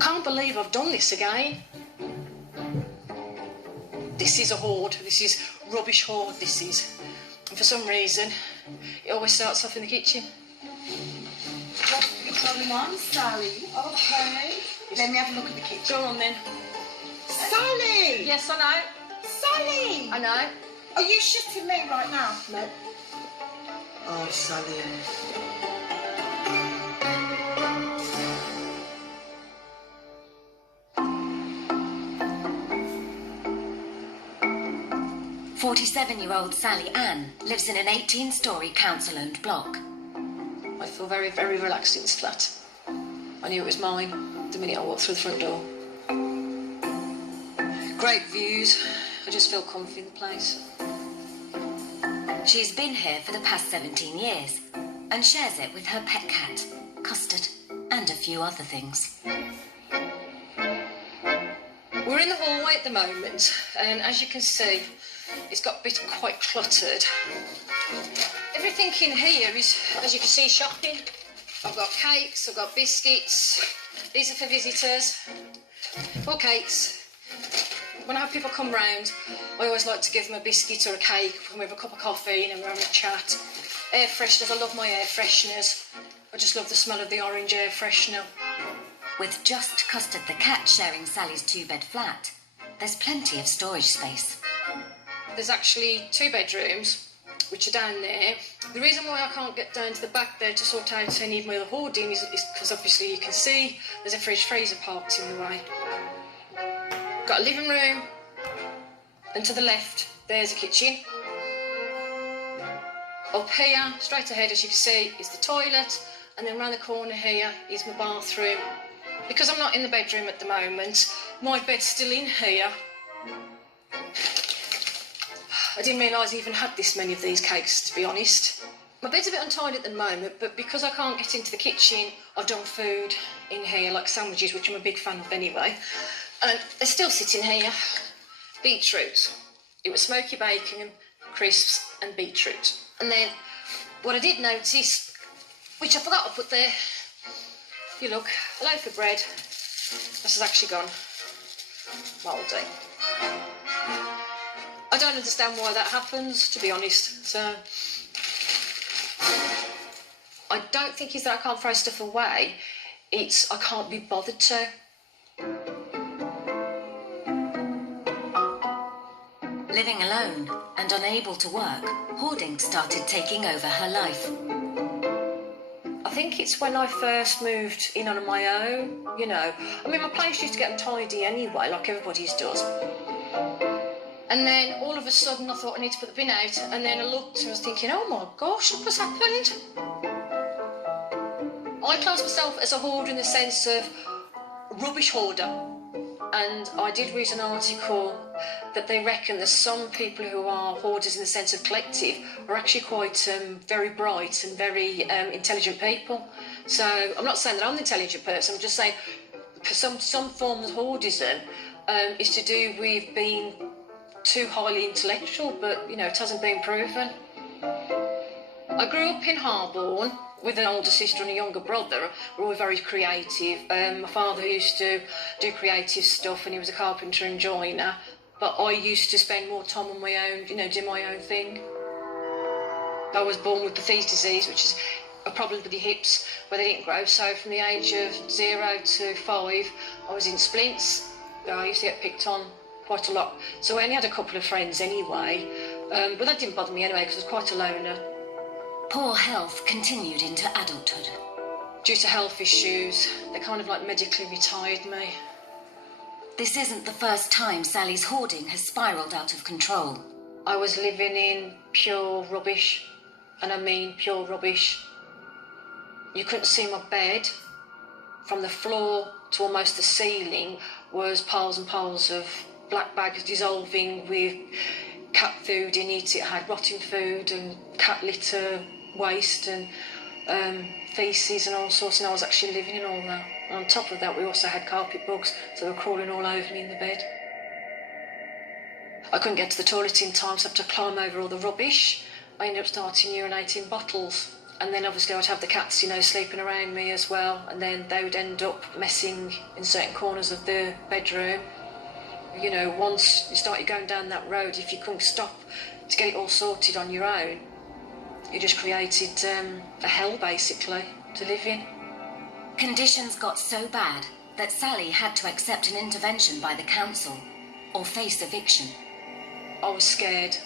Can't believe I've done this again. This is a hoard. This is rubbish hoard, this is. And for some reason, it always starts off in the kitchen. What's the problem on, Sally? Okay. Let me have a look at the kitchen. Go on then. Sally! Yes, I know. Sally! I know. Are you shitting me right now? No. Oh, Sally. "47-year-old Sally Ann lives in an 18-storey council-owned block. I feel very, very relaxed in this flat. I knew it was mine the minute I walked through the front door. Great views. I just feel comfy in the place. She's been here for the past 17 years and shares it with her pet cat, Custard, and a few other things. We're in the hallway at the moment, and as you can see, it's got a bit quite cluttered. Everything in here is, as you can see, shopping. I've got cakes, I've got biscuits. These are for visitors. Or cakes. When I have people come round, I always like to give them a biscuit or a cake and we have a cup of coffee and we're having a chat. Air fresheners, I love my air fresheners. I just love the smell of the orange air freshener. With just Custard the cat sharing Sally's 2-bed flat, there's plenty of storage space. There's actually 2 bedrooms, which are down there. The reason why I can't get down to the back there to sort out any of my other hoarding is because obviously you can see there's a fridge freezer parked in the way. Got a living room, and to the left there's a kitchen. Up here, straight ahead as you can see, is the toilet, and then round the corner here is my bathroom. Because I'm not in the bedroom at the moment, my bed's still in here. I didn't realise I even had this many of these cakes, to be honest. My bed's a bit untidy at the moment, but because I can't get into the kitchen, I've done food in here, like sandwiches, which I'm a big fan of anyway. And they're still sitting here. Beetroot. It was smoky bacon, crisps and beetroot. And then what I did notice, which I forgot to put there, you look, a loaf of bread. This has actually gone mouldy. I don't understand why that happens, to be honest. So I don't think it's that I can't throw stuff away. It's I can't be bothered to. Living alone and unable to work, hoarding started taking over her life. I think it's when I first moved in on my own, you know. I mean, my place used to get untidy anyway, like everybody's does. And then all of a sudden I thought I need to put the bin out, and then I looked and I was thinking, oh my gosh, look what's happened. I class myself as a hoarder in the sense of rubbish hoarder. And I did read an article that they reckon that some people who are hoarders in the sense of collective are actually quite very bright and very intelligent people. So I'm not saying that I'm an intelligent person, I'm just saying some forms of hoardism is to do with being too highly intellectual, but you know, it hasn't been proven. I grew up in Harborne with an older sister and a younger brother. We're all very creative. My father used to do creative stuff and he was a carpenter and joiner, but I used to spend more time on my own, you know, do my own thing. I was born with Bethesda's disease, which is a problem with your hips where they didn't grow, so from the age of 0 to 5 I was in splints. I used to get picked on quite a lot, so I only had a couple of friends anyway, but that didn't bother me anyway because I was quite a loner. Poor health continued into adulthood. Due to health issues, they kind of like medically retired me. This isn't the first time Sally's hoarding has spiralled out of control. I was living in pure rubbish, and I mean pure rubbish. You couldn't see my bed. From the floor to almost the ceiling was piles and piles of black bags dissolving with cat food in it. It had rotting food and cat litter, waste and faeces and all sorts, and I was actually living in all that. And on top of that, we also had carpet bugs, so they were crawling all over me in the bed. I couldn't get to the toilet in time, so I had to climb over all the rubbish. I ended up starting urinating bottles. And then obviously I'd have the cats, you know, sleeping around me as well, and then they would end up messing in certain corners of the bedroom. You know, once you started going down that road, if you couldn't stop to get it all sorted on your own, you just created a hell, basically, to live in. Conditions got so bad that Sally had to accept an intervention by the council or face eviction. I was scared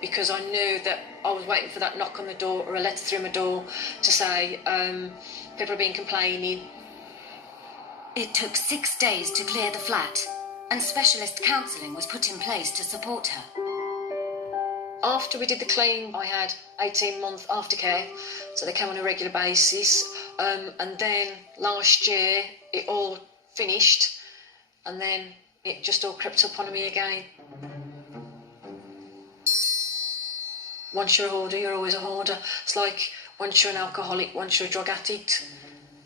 because I knew that I was waiting for that knock on the door or a letter through my door to say people have been complaining. It took 6 days to clear the flat, and specialist counselling was put in place to support her. After we did the clean, I had 18-month aftercare, so they came on a regular basis. And then last year, it all finished, and then it just all crept up on me again. Once you're a hoarder, you're always a hoarder. It's like once you're an alcoholic, once you're a drug addict,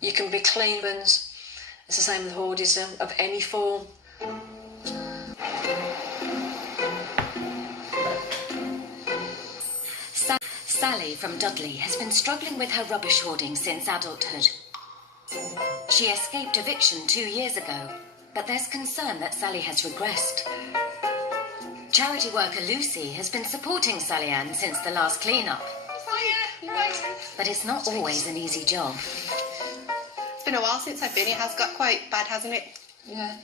you can be clean ones. It's the same with hoardism of any form. Sally from Dudley has been struggling with her rubbish hoarding since adulthood. She escaped eviction 2 years ago, but there's concern that Sally has regressed. Charity worker Lucy has been supporting Sally Ann since the last clean-up. But it's not always an easy job. It's been a while since I've been. It has got quite bad, hasn't it? Yeah.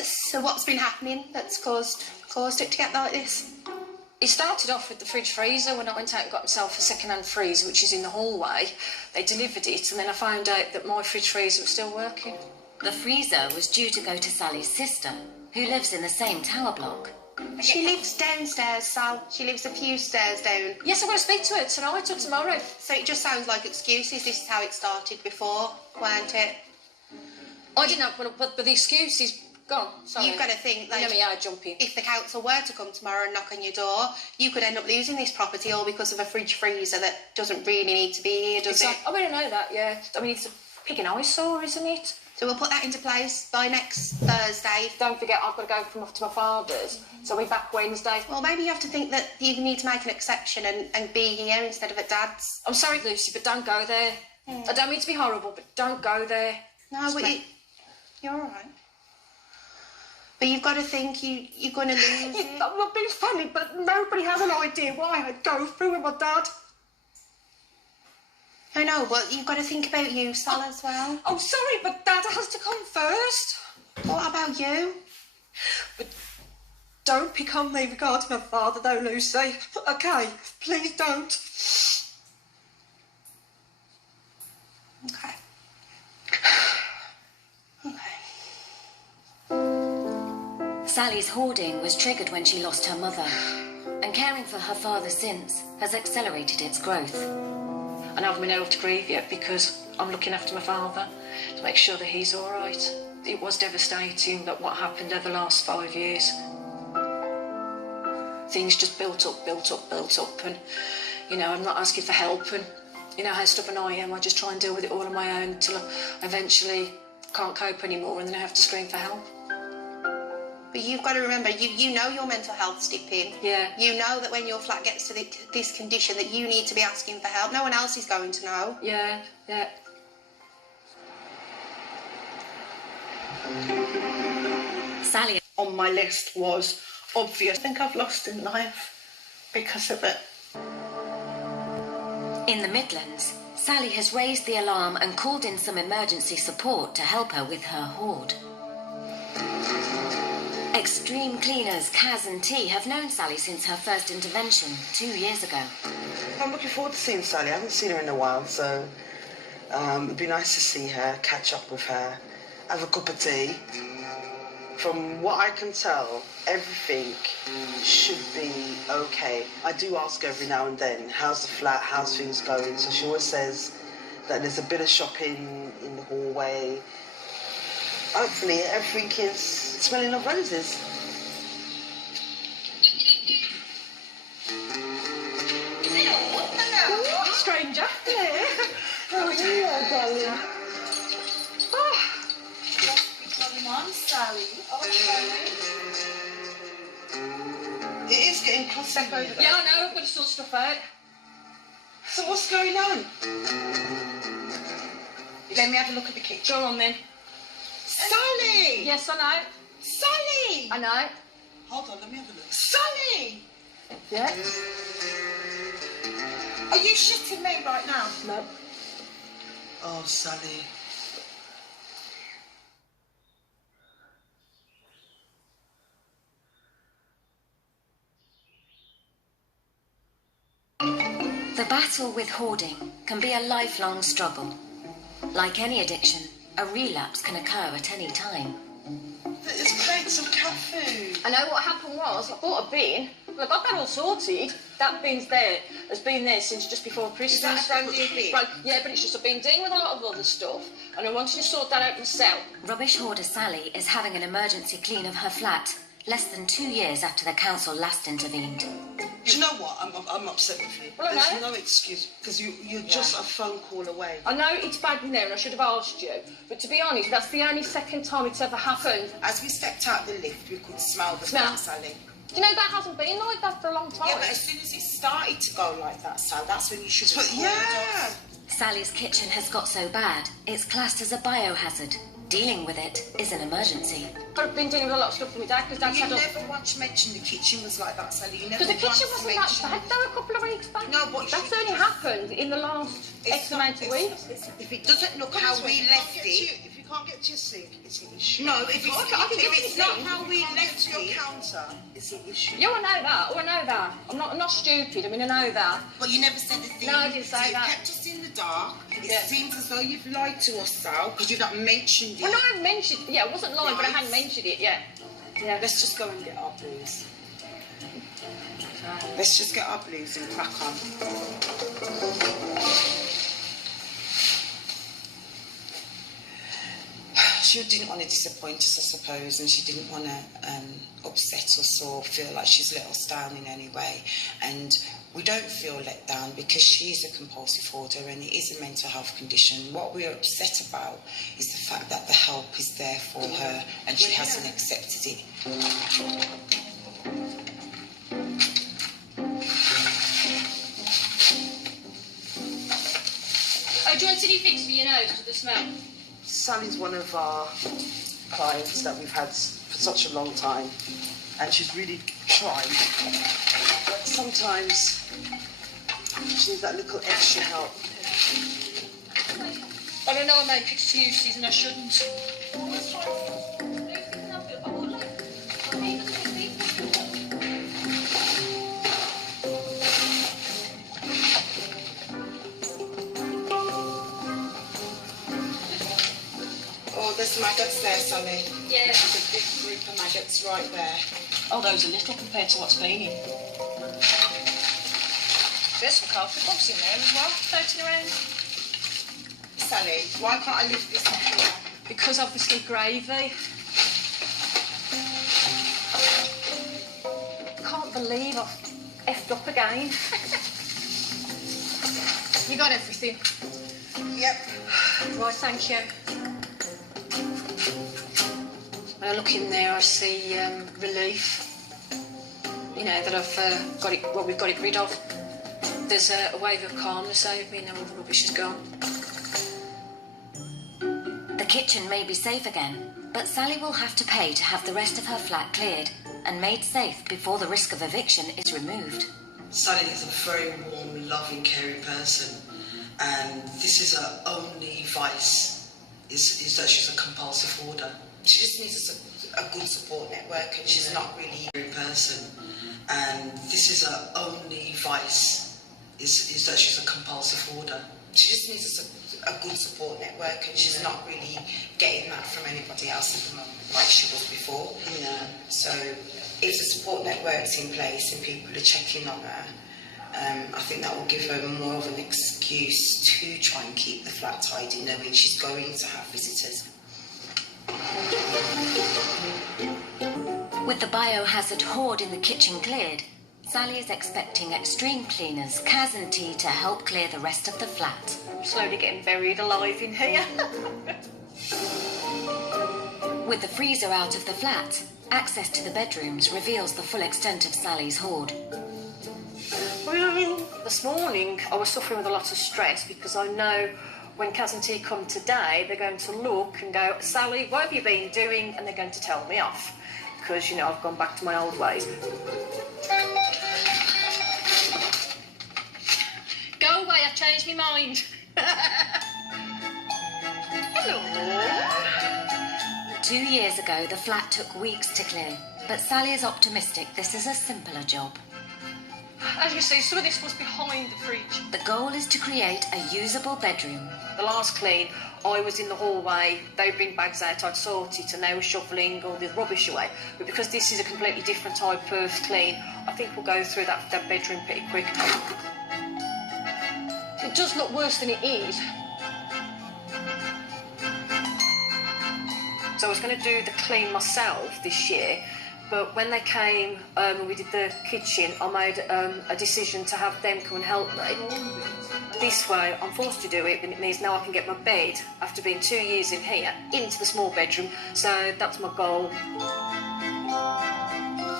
So what's been happening that's caused it to get like this? It started off with the fridge freezer when I went out and got myself a second-hand freezer, which is in the hallway. They delivered it, and then I found out that my fridge freezer was still working. The freezer was due to go to Sally's sister, who lives in the same tower block. She lives downstairs, Sal. She lives a few stairs down. Yes, I'm going to speak to her tonight or tomorrow. So it just sounds like excuses. This is how it started before, weren't it? I didn't have one, but the excuse is gone. Sorry. You've got to think, like, you know me, I jump in. if the council were to come tomorrow and knock on your door, you could end up losing this property all because of a fridge freezer that doesn't really need to be here, does it? I mean, I know that, yeah. I mean, it's a pig and eyesore, isn't it? So we'll put that into place by next Thursday. Don't forget, I've got to go from off to my father's, so we're back Wednesday. Well, maybe you have to think that you need to make an exception and be here instead of at Dad's. I'm sorry, Lucy, but don't go there. I don't mean to be horrible, but don't go there. No, but you're all right. But you've got to think you're going to lose it. I'm not being funny, but nobody has an idea why I'd go through with my dad. I know, but you've got to think about you, Sal, as well. I'm sorry, but Dad has to come first. What about you? But don't pick on me regarding my father, though, Lucy. OK? Please don't. OK. Sally's hoarding was triggered when she lost her mother, and caring for her father since has accelerated its growth. And I haven't been able to grieve yet because I'm looking after my father to make sure that he's all right. It was devastating that what happened over the last 5 years. Things just built up, and, you know, I'm not asking for help, and, you know how stubborn I am. I just try and deal with it all on my own until I eventually can't cope anymore, and then I have to scream for help. But you've got to remember, you know your mental health's dipping. Yeah. You know that when your flat gets to this condition that you need to be asking for help. No one else is going to know. Yeah. Sally on my list was obvious. I think I've lost in life because of it. in the Midlands, Sally has raised the alarm and called in some emergency support to help her with her hoard. Xtreme cleaners Caz and Tee have known Sally since her first intervention 2 years ago. I'm looking forward to seeing Sally. I haven't seen her in a while, so it'd be nice to see her, catch up with her, have a cup of tea. From what I can tell, everything should be okay. I do ask her every now and then, how's the flat, how's things going? So she always says that there's a bit of shopping in the hallway. Hopefully everything is smelling of roses. Hello, stranger. Hello. How are you, darling? Mom, Sally. It is getting close. Yeah, I know, I've got to sort stuff out. So what's going on? Let me have a look at the kitchen. Go on then. Sally! Yes, I know. Sally! I know. Hold on, let me have a look. Sally! Yeah? Are you shitting me right now? No. Oh, Sally. The battle with hoarding can be a lifelong struggle. Like any addiction, a relapse can occur at any time. There's plates of cat food. I know what happened was, I bought a bin. Well, I got that all sorted. That bin's there. Has been there since just before Christmas. Is that a brand new bin? Right, yeah, but it's just I've been dealing with a lot of other stuff, and I wanted to sort that out myself. Rubbish hoarder Sally is having an emergency clean of her flat, less than 2 years after the council last intervened. Do you know what? I'm upset with you. Well, I There's know. no excuse, because you're just a phone call away. I know it's bad in there, and I should have asked you, but to be honest, that's the only second time it's ever happened. As we stepped out the lift, we could smell the Smell? fat, Sally. Do you know that hasn't been like that for a long time? Yeah, but as soon as it started to go like that, Sal, that's when you should have But called yeah. us. Sally's kitchen has got so bad, it's classed as a biohazard. Dealing with it is an emergency. I've been dealing with a lot of stuff with my dad, because Dad's You had never once mentioned the kitchen was like that, Sally. You never Because the kitchen once wasn't that mentioned- bad though a couple of weeks back. No, but that's you- only happened in the last X not- amount of weeks. If it doesn't look how we left it... If you can't get to your sink, it's an issue. No, if I can get it's to not the how If we you can't get left to your it... counter, it's an issue. Yeah, I know that. Oh, I know that. I'm not stupid. I mean, I know that. But you never said a thing. No, I didn't say So you that. kept us in the dark. It Yeah. seems as though you've lied to us, Sal, because you've not mentioned it. Well, no, I haven't mentioned. Yeah, I wasn't lying, but I Right. hadn't mentioned it yet. Yeah. Let's just go and get our blues. Let's just get our blues and crack on. She didn't want to disappoint us, I suppose, and she didn't want to upset us or feel like she's let us down in any way. And we don't feel let down because she's a compulsive hoarder and it is a mental health condition. What we're upset about is the fact that the help is there for her and she hasn't accepted it. Oh, do you want any fix for your nose for the smell? Sally's one of our clients that we've had for such a long time, and she's really tried. But sometimes she needs that little extra help. I don't know, I make excuses and I shouldn't. Oh, there's maggots there, Sally. Yeah. There's a big group of maggots right there. Oh, those are little compared to what's been in. There's some carpet box in there as well, floating around. Sally, why can't I lift this up here? Because obviously gravy. Can't believe I've effed up again. You got everything? Yep. Right, thank you. When I look in there, I see relief. You know, that I've got it, well, we've got it rid of. There's a wave of calmness over me and all the rubbish is gone. The kitchen may be safe again, but Sally will have to pay to have the rest of her flat cleared and made safe before the risk of eviction is removed. Sally is a very warm, loving, caring person, and this is her only vice, is that she's a compulsive hoarder. She just needs a good support network and she's not really... Caring person, and this is her only vice, is that she's a compulsive hoarder. She just needs a good support network and she's not really getting that from anybody else at the moment like she was before. Yeah. So if the support network's in place and people are checking on her, I think that will give her more of an excuse to try and keep the flat tidy, knowing she's going to have visitors. With the biohazard hoard in the kitchen cleared, Sally is expecting Xtreme cleaners, Caz and Tee, to help clear the rest of the flat. I'm slowly getting buried alive in here. With the freezer out of the flat, access to the bedrooms reveals the full extent of Sally's hoard. Well, This morning I was suffering with a lot of stress because I know when Caz and Tee come today, they're going to look and go, Sally, what have you been doing? And they're going to tell me off because, you know, I've gone back to my old ways. Go away, I've changed my mind. Hello. 2 years ago, the flat took weeks to clear, but Sally is optimistic this is a simpler job. As you see, some of this was behind the fridge. The goal is to create a usable bedroom. The last clean, I was in the hallway, they'd bring bags out, I'd sort it, and they were shuffling all the rubbish away. But because this is a completely different type of clean, I think we'll go through that bedroom pretty quick. It does look worse than it is. So I was going to do the clean myself this year, but when they came and we did the kitchen, I made a decision to have them come and help me. This way, I'm forced to do it, and it means now I can get my bed, after being 2 years in here, into the small bedroom. So that's my goal.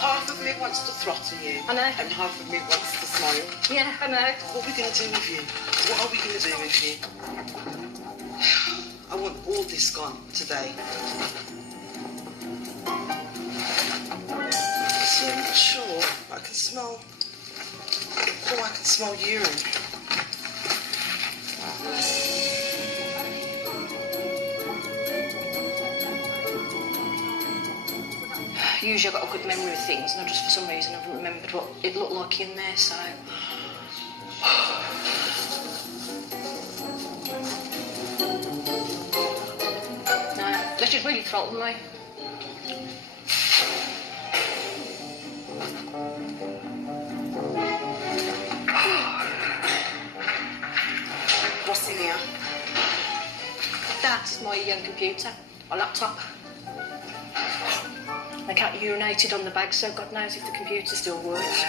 Half of me wants to throttle you. I know. And half of me wants to smile. Yeah, I know. What are we going to do with you? What are we going to do with you? I want all this gone today. So I'm not sure. I can smell... Oh, I can smell urine. Usually I've got a good memory of things, and I just for some reason I haven't remembered what it looked like in there, so... No, they should really throttle me. What's in here? That's my computer, my laptop. The cat urinated on the bag, so God knows if the computer still works.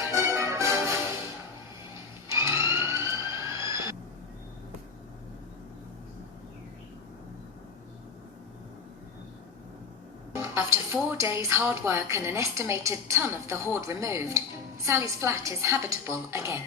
After 4 days' hard work and an estimated ton of the hoard removed, Sally's flat is habitable again.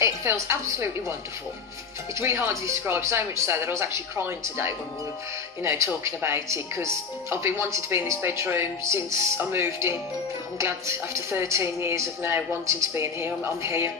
It feels absolutely wonderful. It's really hard to describe, so much so that I was actually crying today when we were, you know, talking about it, because I've been wanting to be in this bedroom since I moved in. I'm glad after 13 years of now wanting to be in here, I'm here.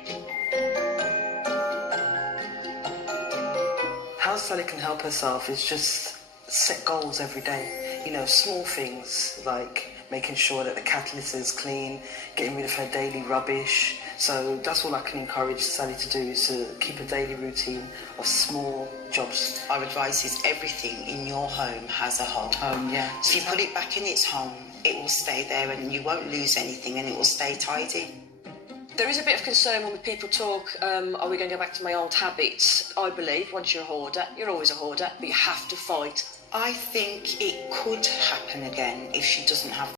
How Sally can help herself is just set goals every day. You know, small things like making sure that the cat litter is clean, getting rid of her daily rubbish. So that's all I can encourage Sally to do, is to keep a daily routine of small jobs. Our advice is everything in your home has a home. Yeah. So if you put it back in its home, it will stay there and you won't lose anything and it will stay tidy. There is a bit of concern when people talk, are we going to go back to my old habits? I believe once you're a hoarder, you're always a hoarder, but you have to fight. I think it could happen again if she doesn't have